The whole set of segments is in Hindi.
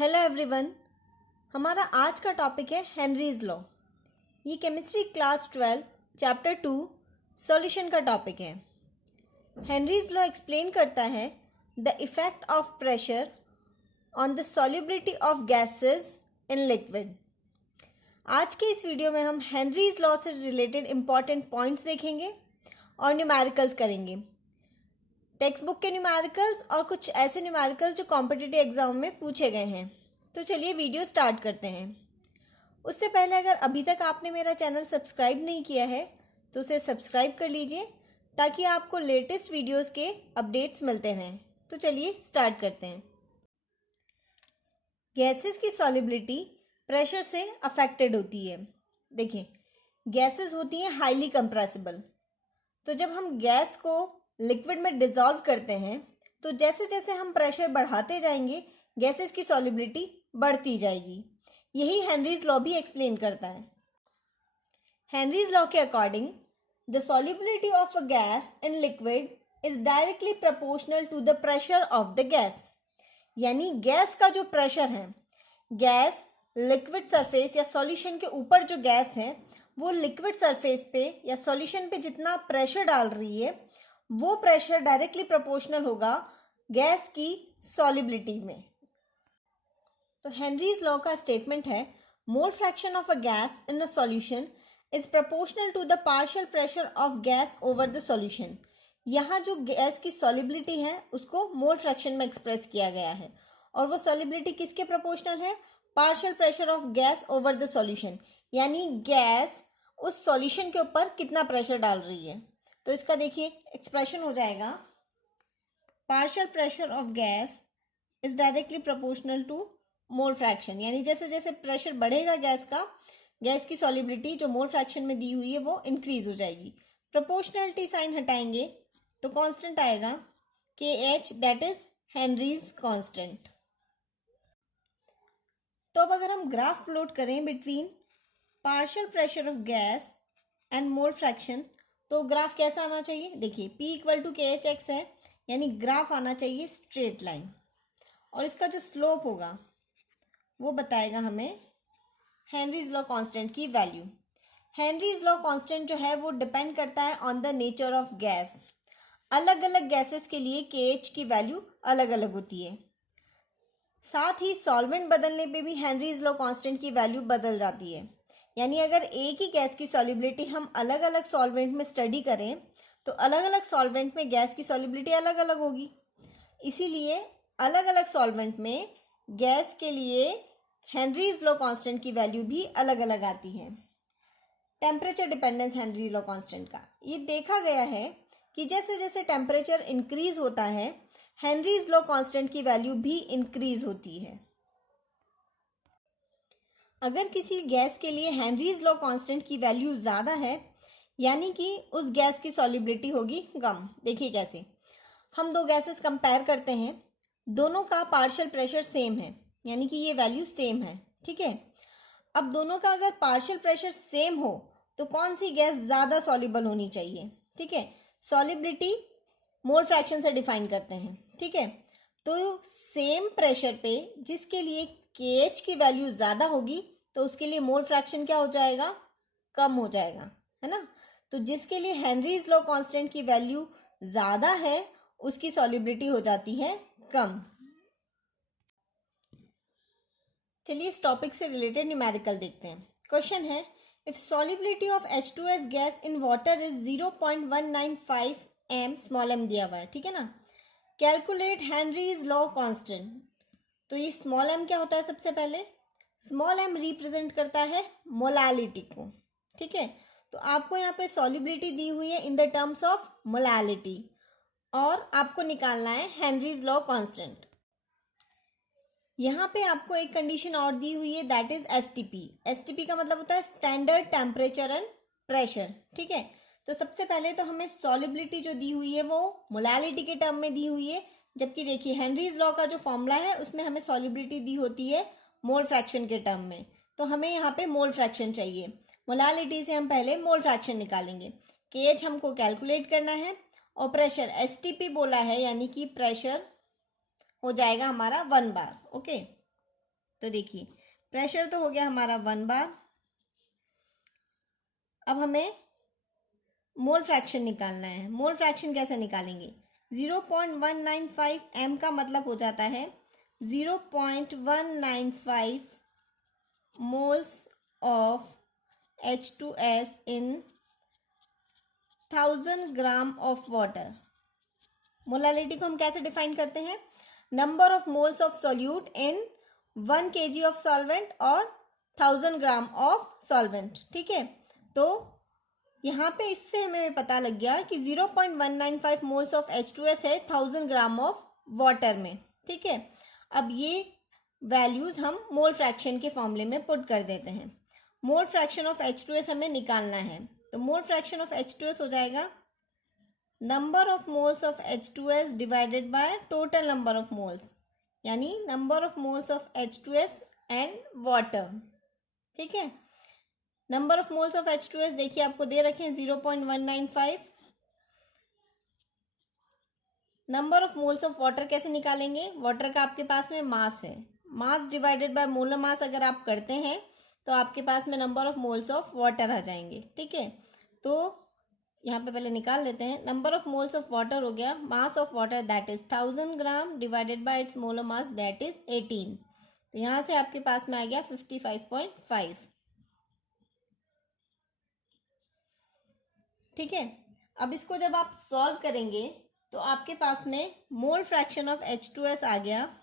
Hello everyone. हमारा आज का टॉपिक है हेनरीज लॉ। ये केमिस्ट्री क्लास 12 चैप्टर 2 सॉल्यूशन का टॉपिक है। हेनरीज लॉ एक्सप्लेन करता है the effect of pressure on the solubility of gases in liquid. आज के इस वीडियो में हम हेनरीज लॉ से रिलेटेड इंपॉर्टेंट पॉइंट्स देखेंगे और न्यूमेरिकल्स करेंगे। टेक्स्ट बुक के न्यूमेरिकल्स और कुछ ऐसे न्यूमेरिकल्स जो कॉम्पिटिटिव एग्जाम में पूछे गए हैं। तो चलिए वीडियो स्टार्ट करते हैं। उससे पहले अगर अभी तक आपने मेरा चैनल सब्सक्राइब नहीं किया है तो उसे सब्सक्राइब कर लीजिए ताकि आपको लेटेस्ट वीडियोस के अपडेट्स मिलते रहें। तो चलिए स्टार्ट करते हैं। गैसेस की सॉल्युबिलिटी प्रेशर से अफेक्टेड होती है। देखिए, गैसेस होती हैं हाईली कंप्रेसिबल। तो जब हम गैस को लिक्विड में डिसॉल्व करते हैं तो जैसे जैसे हम प्रेशर बढ़ाते जाएंगे गैसेस की सॉल्युबिलिटी बढ़ती जाएगी। यही हेनरीज लॉ भी एक्सप्लेन करता है। हेनरीज लॉ के according the solubility of a gas in liquid is directly proportional to the pressure of the gas. यानी गैस का जो प्रेशर है, गैस लिक्विड सरफेस या सॉल्यूशन के ऊपर जो गैस है वो लिक्विड सरफेस पे या सॉल्यूशन पे जितना प्रेशर डाल रही है वो प्रेशर डायरेक्टली प्रोपोर्शनल होगा गैस की सॉल्युबिलिटी में। तो हेनरीज लॉ का स्टेटमेंट है mole fraction of a gas in a solution is proportional to the partial pressure of gas over the solution. यहाँ जो गैस की सॉल्युबिलिटी है उसको मोल फ्रैक्शन में एक्सप्रेस किया गया है और वो सॉल्युबिलिटी किसके प्रोपोर्शनल है? Partial pressure of gas over the solution. यानी गैस उस सॉल्यूशन के ऊपर कितना प्रेशर डाल रही है। तो इसका देखिए एक्सप्रेशन हो जाएगा partial pressure of gas is directly proportional to mole fraction. यानी जैसे जैसे प्रेशर बढ़ेगा गैस का, गैस की सॉल्युबिलिटी जो मोल फ्रैक्शन में दी हुई है वो इंक्रीज हो जाएगी। प्रोपोर्शनलिटी साइन हटाएंगे तो कांस्टेंट आएगा KH, that is Henrys constant. तो अब अगर हम ग्राफ प्लॉट करें between partial pressure of gas and mole fraction तो ग्राफ कैसा आना चाहिए? देखिए P इक्वल टू KHX है, यानी ग्राफ आना चाहिए स्ट्रेट लाइन और इसका जो स्लोप होगा वो बताएगा हमें हेनरीज लॉ कांस्टेंट की वैल्यू। हेनरीज लॉ कांस्टेंट जो है वो डिपेंड करता है on the nature of gas. अलग अलग गैसेस के लिए KH की वैल्यू अलग अलग होती है। साथ ही सॉल्वेंट बदलने पे भी हेनरीज लॉ कांस्टेंट की वैल्यू बदल जाती है। यानी अगर एक ही गैस की सॉल्युबिलिटी हम अलग अलग सॉल्वेंट में स्टडी करें तो अलग अलग सॉल्वेंट में गैस की सॉल्युबिलिटी अलग अलग होगी। इसीलिए अलग अलग सॉल्वेंट में गैस के लिए हेनरीज लॉ कांस्टेंट की वैल्यू भी अलग अलग आती है। Temperature dependence Henry's law constant का ये देखा गया है कि जैसे जैसे टेम्परेचर इंक्रीज होता है हेनरीज लॉ कांस्टेंट की वैल्यू भी इंक्रीज होती है। अगर किसी गैस के लिए हेनरीज लॉ कांस्टेंट की वैल्यू ज़्यादा है यानी कि उस गैस की सॉल्युबिलिटी होगी कम। देखिए कैसे, हम दो गैसेस कंपेयर करते हैं, दोनों का पार्शियल प्रेशर सेम है यानी कि ये वैल्यू सेम है। ठीक है, अब दोनों का अगर पार्शियल प्रेशर सेम हो तो कौन सी गैस ज़्यादा सॉल्युबल होनी चाहिए? ठीक है, सॉल्युबिलिटी मोल फ्रैक्शन से डिफाइन करते हैं। ठीक है, तो सेम प्रेशर पे जिसके लिए KH की वैल्यू ज़्यादा होगी तो उसके लिए मोल फ्रैक्शन क्या हो जाएगा? कम हो जाएगा, है ना। तो जिसके लिए हेनरीज लॉ कांस्टेंट की वैल्यू ज़्यादा है उसकी सॉल्युबिलिटी हो जाती है कम। चलिए इस टॉपिक से रिलेटेड न्यूमेरिकल देखते हैं। क्वेश्चन है if solubility of H2S gas in water is 0.195 m, small m दिया हुआ है, ठीक है ना। Calculate Henry's law constant. तो ये स्मॉल m क्या होता है? सबसे पहले स्मॉल m रिप्रेजेंट करता है मोलालिटी को। ठीक है, तो आपको यहाँ पे सॉल्युबिलिटी दी हुई है in the terms of molality और आपको निकालना है हेनरीज लॉ कांस्टेंट। यहाँ पे आपको एक कंडीशन और दी हुई है दैट इज STP। STP का मतलब होता है स्टैंडर्ड टेम्परेचर एंड प्रेशर। ठीक है, तो सबसे पहले तो हमें सॉल्युबिलिटी जो दी हुई है वो मोलालिटी के टर्म में दी हुई है, जबकि देखिए हेनरीज लॉ का जो फॉर्मूला है उसमें हमें सॉल्युबिलिटी दी होती है मोल फ्रैक्शन के टर्म में। तो हमें यहाँ पे मोल फ्रैक्शन चाहिए। मोलालिटी से हम पहले मोल फ्रैक्शन निकालेंगे। KH हमको कैलकुलेट करना है और प्रेशर STP बोला है यानी कि प्रेशर हो जाएगा हमारा 1 बार। ओके, तो देखिए प्रेशर तो हो गया हमारा 1 बार। अब हमें मोल फ्रैक्शन निकालना है। मोल फ्रैक्शन कैसे निकालेंगे? 0.195 m का मतलब हो जाता है 0.195 moles of H2S in 1000 gram of water. Molality को हम कैसे डिफाइन करते हैं? Number of moles of solute in 1 kg of solvent और 1000 ग्राम ऑफ सॉल्वेंट। ठीक है, तो यहाँ पे इससे हमें पता लग गया कि 0.195 मोल्स ऑफ H2S है 1000 ग्राम ऑफ वाटर में। ठीक है, अब ये वैल्यूज हम मोल फ्रैक्शन के फॉर्मूले में पुट कर देते हैं। मोल फ्रैक्शन ऑफ H2S हमें निकालना है, तो मोल फ्रैक्शन ऑफ H2S हो जाएगा number of moles of H2S divided by total number of moles, यानी number of moles of H2S and water. ठीक है, number of moles of H2S देखिए आपको दे रखे हैं 0.195। Number of moles of water कैसे निकालेंगे? वाटर का आपके पास में मास है, mass divided by molar mass अगर आप करते हैं तो आपके पास में number of moles of water आ जाएंगे। ठीक है, तो यहाँ पे पहले निकाल लेते हैं। Number of moles of water हो गया mass of water that is 1000 gram divided by it's molar mass that is 18। तो यहाँ से आपके पास में आ गया 55.5। ठीक है, अब इसको जब आप सॉल्व करेंगे तो आपके पास में मोल फ्रैक्शन ऑफ H2S आ गया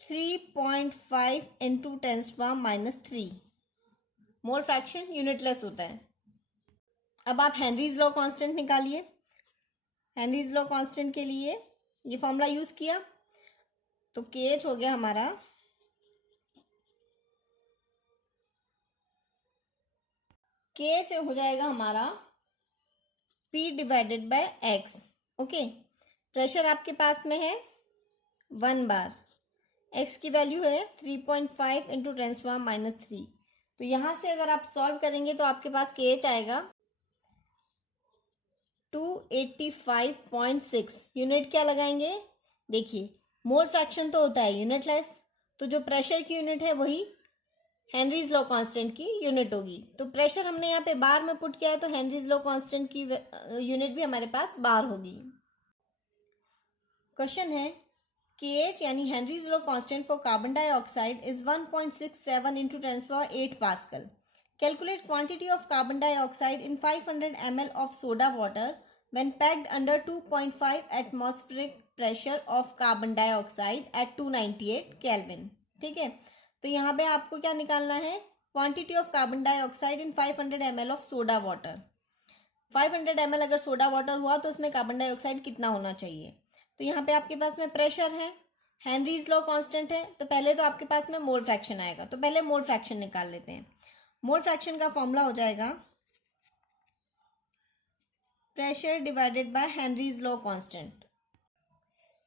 3.5 इंटू 10⁻³ मोल फ्रैक्शन यूनिटलेस होता है। अब आप हेनरीज लॉ कांस्टेंट निकालिए। हेनरीज लॉ कांस्टेंट के लिए ये फॉर्मूला यूज किया तो KH हो गया हमारा KH हो जाएगा हमारा P divided by X। Okay, pressure आपके पास में है 1 बार, X की वैल्यू है 3.5 इंटू 10⁻³ तो यहाँ से अगर आप सॉल्व करेंगे तो आपके पास KH आएगा 285.6। यूनिट क्या लगाएंगे? देखिए मोल फ्रैक्शन तो होता है यूनिटलेस, तो जो प्रेशर की यूनिट है वही हेनरीज लॉ कांस्टेंट की यूनिट होगी। तो प्रेशर हमने यहाँ पे बार में पुट किया है तो हेनरीज लॉ कांस्टेंट की यूनिट भी हमारे पास बार होगी। क्वेश्चन है KH यानी Henry's law constant for carbon dioxide is 1.67 into 10⁸ pascal. Calculate quantity of carbon dioxide in 500 ml of soda water when packed under 2.5 atmospheric pressure of carbon dioxide at 298 Kelvin। ठीक है, तो यहाँ पे आपको क्या निकालना है? Quantity of carbon dioxide in 500 ml of soda water. 500 ml अगर सोडा वाटर हुआ तो उसमें कार्बन डाइऑक्साइड कितना होना चाहिए? तो यहाँ पे आपके पास में प्रेशर है, हेनरीज लॉ कांस्टेंट है, तो पहले तो आपके पास में मोल फ्रैक्शन आएगा। तो पहले मोल फ्रैक्शन निकाल लेते हैं। मोल फ्रैक्शन का फॉर्मूला हो जाएगा pressure divided by Henry's law constant.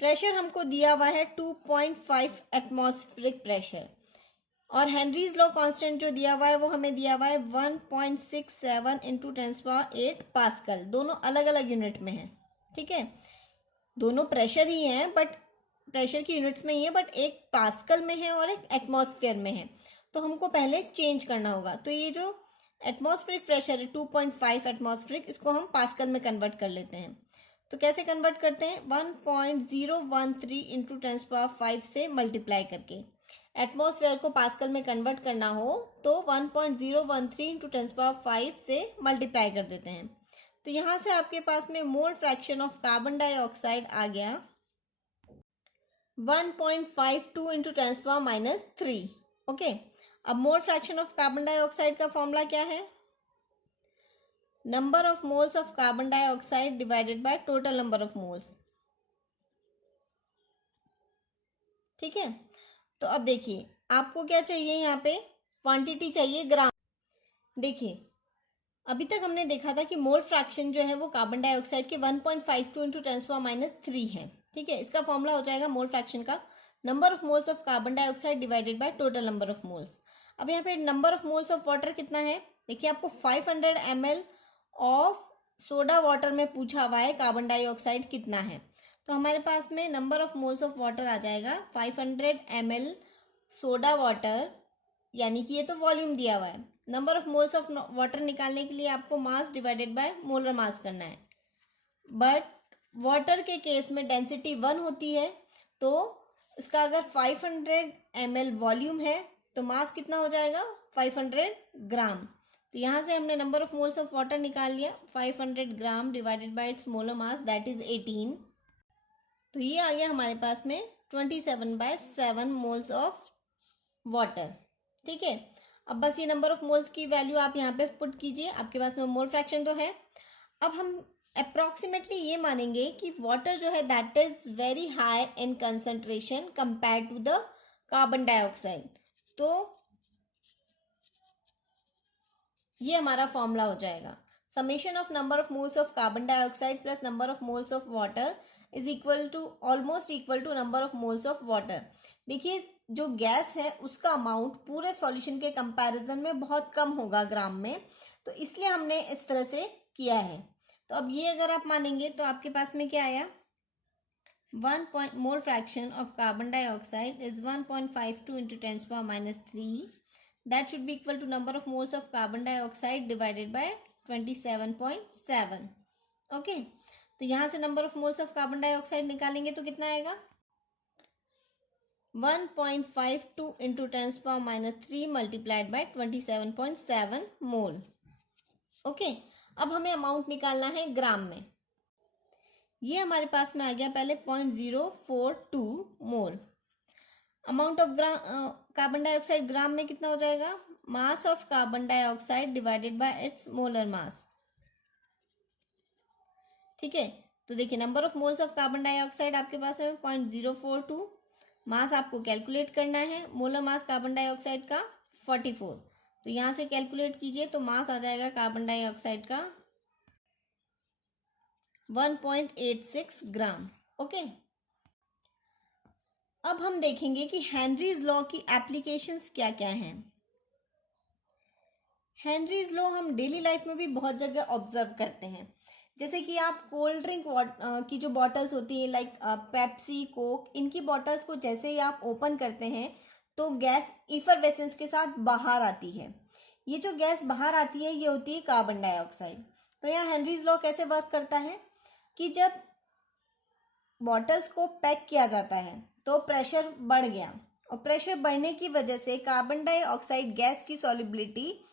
Pressure हमको दिया हुआ है 2.5 एटमॉस्फेरिक प्रेशर और हेनरीज लॉ कांस्टेंट जो दिया हुआ है वो हमें दिया हुआ है 1.67 इंटू 10⁸ पास्कल। दोनों अलग अलग यूनिट में है। ठीक है, दोनों प्रेशर ही हैं बट प्रेशर की यूनिट्स में ही है, बट एक पास्कल में है और एक एटमॉस्फेयर में है, तो हमको पहले चेंज करना होगा। तो ये जो एटमॉस्फेरिक प्रेशर है 2.5 एटमॉस्फेरिक, इसको हम पास्कल में कन्वर्ट कर लेते हैं। तो कैसे कन्वर्ट करते हैं? 1.013 इंटू 10⁵ से मल्टीप्लाई करके। एटमॉस्फेयर को पास्कल में कन्वर्ट करना हो तो 1.013 इंटू 10⁵ से मल्टीप्लाई कर देते हैं। तो यहाँ से आपके पास में mole fraction of carbon dioxide आ गया 1.52 इंटू 10⁻³ ओके। अब mole fraction of carbon dioxide का फॉर्मूला क्या है? Number of moles of carbon dioxide divided by total number of moles. ठीक है, तो अब देखिए आपको क्या चाहिए, यहाँ पे क्वांटिटी चाहिए ग्राम। देखिए अभी तक हमने देखा था कि मोल फ्रैक्शन जो है वो कार्बन डाइऑक्साइड के 1.52 इंटू 10⁻³ है। ठीक है, इसका फॉर्मूला हो जाएगा मोल फ्रैक्शन का number of moles of carbon dioxide divided by total number of moles. अब यहाँ पे number of moles of water कितना है? देखिए आपको 500 ml ऑफ सोडा वाटर में पूछा हुआ है कार्बन डाइऑक्साइड कितना है, तो हमारे पास में number of moles of water आ जाएगा 500 ml सोडा वाटर, यानी कि ये तो वॉल्यूम दिया हुआ है, number of moles of water निकालने के लिए आपको मास डिवाइडेड बाय मोलर मास करना है। बट वाटर के केस में डेंसिटी 1 होती है, तो उसका अगर 500 ml वॉल्यूम है तो मास कितना हो जाएगा, 500 ग्राम। तो यहाँ से हमने number of moles of water निकाल लिया, 500 gram divided by it's molar mass that is 18। तो ये आ गया हमारे पास में 27/7 मोल्स ऑफ वाटर। ठीक है, अब बस ये नंबर ऑफ मोल्स की वैल्यू आप यहाँ पे पुट कीजिए, आपके पास में मोल फ्रैक्शन तो है। अब हम अप्रोक्सीमेटली ये मानेंगे कि वाटर जो है that is very high in concentration compare to the carbon dioxide. तो ये हमारा फॉर्मूला हो जाएगा, summation of number of moles of carbon dioxide plus number of moles of water is equal to almost equal to number of moles of water. देखिए जो गैस है उसका अमाउंट पूरे सॉल्यूशन के कंपैरिजन में बहुत कम होगा ग्राम में, तो इसलिए हमने इस तरह से किया है। तो अब ये अगर आप मानेंगे तो आपके पास में क्या आया, 1 mole fraction of carbon dioxide is 1.52 into 10⁻³ that should be equal to number of moles of carbon dioxide divided by 27.7। Okay, तो यहाँ से number of moles of carbon dioxide निकालेंगे तो कितना आएगा, 1.52 into 10⁻³ multiplied by 27.7 mole. Okay, अब हमें अमाउंट निकालना है ग्राम में। ये हमारे पास में आ गया पहले 0.042 मोल। अमाउंट ऑफ कार्बन डाइऑक्साइड ग्राम में कितना हो जाएगा, mass of carbon dioxide divided bye it's molar mass. ठीक है, तो देखिए number of moles of carbon dioxide आपके पास है 0.042, मास आपको कैलकुलेट करना है, मोलर मास कार्बन डाइऑक्साइड का 44। तो यहाँ से कैलकुलेट कीजिए तो मास आ जाएगा कार्बन डाइऑक्साइड का 1.86 ग्राम। ओके, अब हम देखेंगे कि हेनरीज लॉ की एप्लीकेशंस क्या क्या हैं। हेनरीज लॉ हम डेली लाइफ में भी बहुत जगह ऑब्जर्व करते हैं, जैसे कि आप कोल्ड ड्रिंक की जो बॉटल्स होती है लाइक पेप्सी कोक, इनकी बॉटल्स को जैसे ही आप ओपन करते हैं तो गैस इफरवेसेंस के साथ बाहर आती है। ये जो गैस बाहर आती है ये होती है कार्बन डाइऑक्साइड। तो यहाँ हेनरीज लॉ कैसे वर्क करता है कि जब बॉटल्स को पैक किया जाता है तो प्रेशर बढ़ गया, और प्रेशर बढ़ने की वजह से कार्बन डाइऑक्साइड गैस की सॉल्युबिलिटी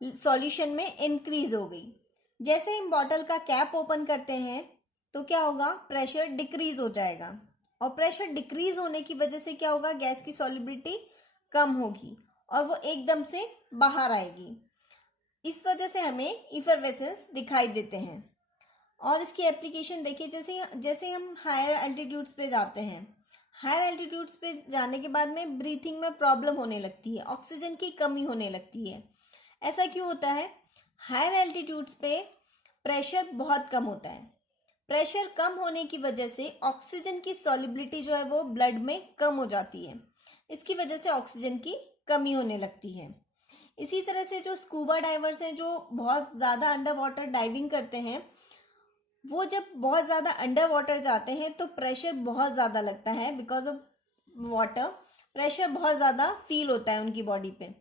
सॉल्यूशन में इंक्रीज हो गई। जैसे हम बॉटल का कैप ओपन करते हैं तो क्या होगा, प्रेशर डिक्रीज हो जाएगा, और प्रेशर डिक्रीज होने की वजह से क्या होगा, गैस की सॉल्युबिलिटी कम होगी और वो एकदम से बाहर आएगी। इस वजह से हमें इफरवेसेंस दिखाई देते हैं। और इसकी एप्लीकेशन देखिए, जैसे जैसे हम हायर एल्टीट्यूड्स पे जाते हैं, हायर एल्टीट्यूड्स पे जाने के बाद में ब्रीथिंग में प्रॉब्लम होने लगती है, ऑक्सीजन की कमी होने लगती है। ऐसा क्यों होता है, हायर एल्टीट्यूड्स पे प्रेशर बहुत कम होता है। प्रेशर कम होने की वजह से ऑक्सीजन की सॉल्युबिलिटी जो है वो ब्लड में कम हो जाती है, इसकी वजह से ऑक्सीजन की कमी होने लगती है। इसी तरह से जो स्कूबा डाइवर्स हैं, जो बहुत ज़्यादा अंडर वाटर डाइविंग करते हैं, वो जब बहुत ज़्यादा अंडर वाटर जाते हैं तो प्रेशर बहुत ज़्यादा लगता है, बिकॉज ऑफ वाटर प्रेशर बहुत ज़्यादा फील होता है उनकी बॉडी पे।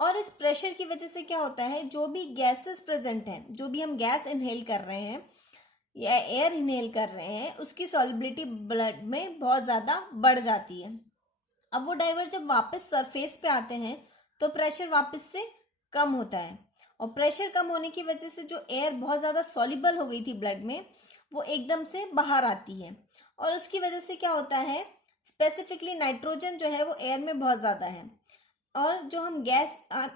और इस प्रेशर की वजह से क्या होता है, जो भी गैसेस प्रेजेंट हैं, जो भी हम गैस इनहेल कर रहे हैं या एयर इनहेल कर रहे हैं, उसकी सॉल्युबिलिटी ब्लड में बहुत ज़्यादा बढ़ जाती है। अब वो डाइवर जब वापस सरफेस पे आते हैं तो प्रेशर वापस से कम होता है, और प्रेशर कम होने की वजह से जो एयर बहुत ज़्यादा सॉल्युबल हो गई थी ब्लड में वो एकदम से बाहर आती है, और उसकी वजह से क्या होता है, स्पेसिफिकली नाइट्रोजन जो है वो एयर में बहुत ज़्यादा है, और जो हम गैस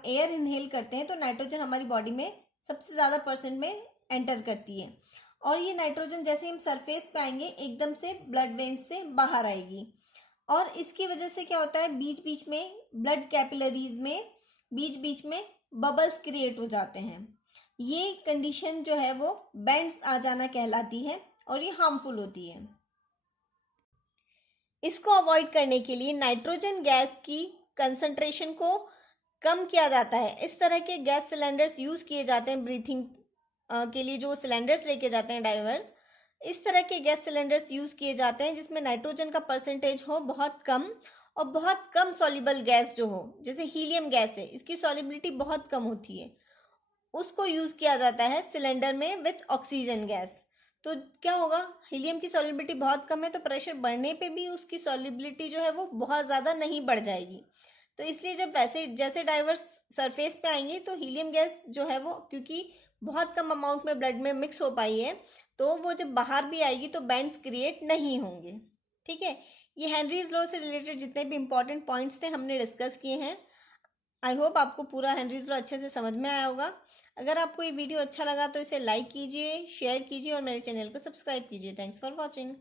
एयर इनहेल करते हैं तो नाइट्रोजन हमारी बॉडी में सबसे ज़्यादा परसेंट में एंटर करती है, और ये नाइट्रोजन जैसे हम सरफेस पे आएंगे एकदम से ब्लड वेन्स से बाहर आएगी, और इसकी वजह से क्या होता है, बीच बीच में ब्लड कैपिलरीज में बीच बीच में बबल्स क्रिएट हो जाते हैं। ये कंडीशन जो है वो बेंड्स आ जाना कहलाती है, और ये हार्मफुल होती है। इसको अवॉइड करने के लिए नाइट्रोजन गैस की कंसंट्रेशन को कम किया जाता है। इस तरह के गैस सिलेंडर्स यूज किए जाते हैं ब्रीथिंग के लिए, जो सिलेंडर्स लेके जाते हैं डाइवर्स, इस तरह के गैस सिलेंडर्स यूज किए जाते हैं जिसमें नाइट्रोजन का परसेंटेज हो बहुत कम, और बहुत कम सॉल्युबल गैस जो हो, जैसे हीलियम गैस है, इसकी सॉल्युबिलिटी बहुत कम होती है, उसको यूज किया जाता है सिलेंडर में विथ ऑक्सीजन गैस। तो क्या होगा, हीलियम की सॉल्युबिलिटी बहुत कम है, तो प्रेशर बढ़ने पे भी उसकी सॉल्युबिलिटी जो है वो बहुत ज़्यादा नहीं बढ़ जाएगी। तो इसलिए जब वैसे जैसे डाइवर्स सरफेस पे आएंगे तो हीलियम गैस जो है वो, क्योंकि बहुत कम अमाउंट में ब्लड में मिक्स हो पाई है, तो वो जब बाहर भी आएगी तो बैंड्स क्रिएट नहीं होंगे। ठीक है, ये हेनरीज लॉ से रिलेटेड जितने भी इंपॉर्टेंट पॉइंट्स थे हमने डिस्कस किए हैं। आई होप आपको पूरा हेनरीज लॉ अच्छे से समझ में आया होगा। अगर आपको ये वीडियो अच्छा लगा तो इसे लाइक कीजिए, शेयर कीजिए और मेरे चैनल को सब्सक्राइब कीजिए। Thanks for watching.